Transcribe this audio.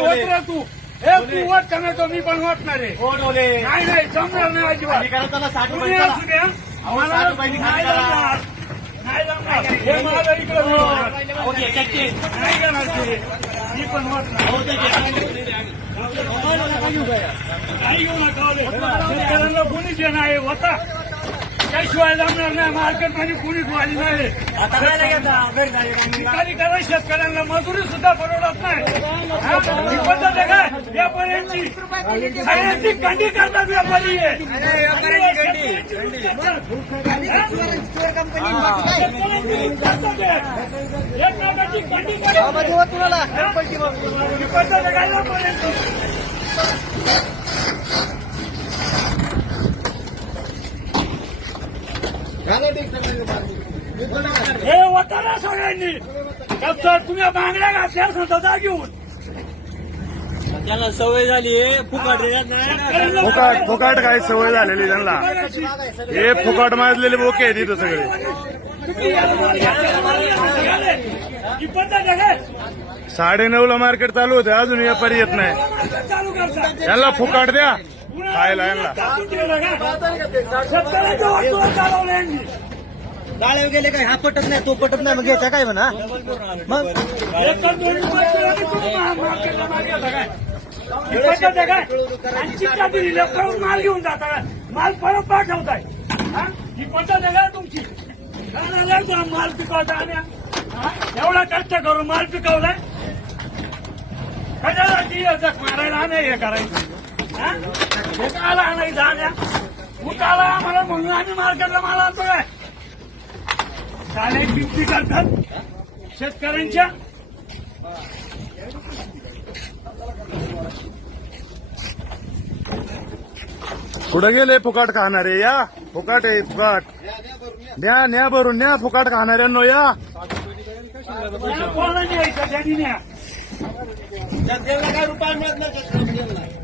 होत रे तू हे तू वट का नाही तो मी पण वाटणार आहे हो डोले नाही नाही जमणार नाही अजिबात आणि करा चला साठ त्याशिवाय जमणार नाही. मार्केटमध्ये कोणीच वाली नाही करा शेतकऱ्यांना मजुरी सुद्धा परवडत नाही. हा? पद्धत आहे काय? व्यापाऱ्यांची. सगळ्यांची कंडी करतात व्यापारी. एकमेकांची कंडी करतात. ही पद्धत आहे काय व्यापाऱ्यांची? हे होता ना सगळ्यांनी तुम्ही बांगड्या घातल्या स्वतःचा घेऊन. त्यांना सवय झाली फुकट फुकाट फुकाट काय सवय झालेली त्यांना. हे फुकाट माजलेले बोके आहेत इथं सगळे. साडे ला मार्केट चालू होते अजून व्यापारी येत नाही. चालू करता. यांना फुकाट द्या. खायला गाळे गेले काय? हा पटत नाही तो पटत नाही मग याच्या काय म्हणा? मग? माल घेऊन जाता माल परत पाठवताय हा? ही पद्धत आहे तुमची माल पिकवता आणि हा? एवढा कष्ट करून माल पिकवलाय कशाला ती मारायला नाही हे करायचं? हा? हे काला आणायचं आण्या मुकाला आम्हाला म्हणून आम्ही मार्केटला माल आणतो काय करतात शेतकऱ्यांच्या. कुठं गेले फुकाट खाणारे? या फुकाट आहे फुकाट. न्या न्या भरून न्या फुकाट खाणाऱ्यांनो या. कोणाला न्यायचं? त्यांनी न्या. काय रुपये मिळत नाही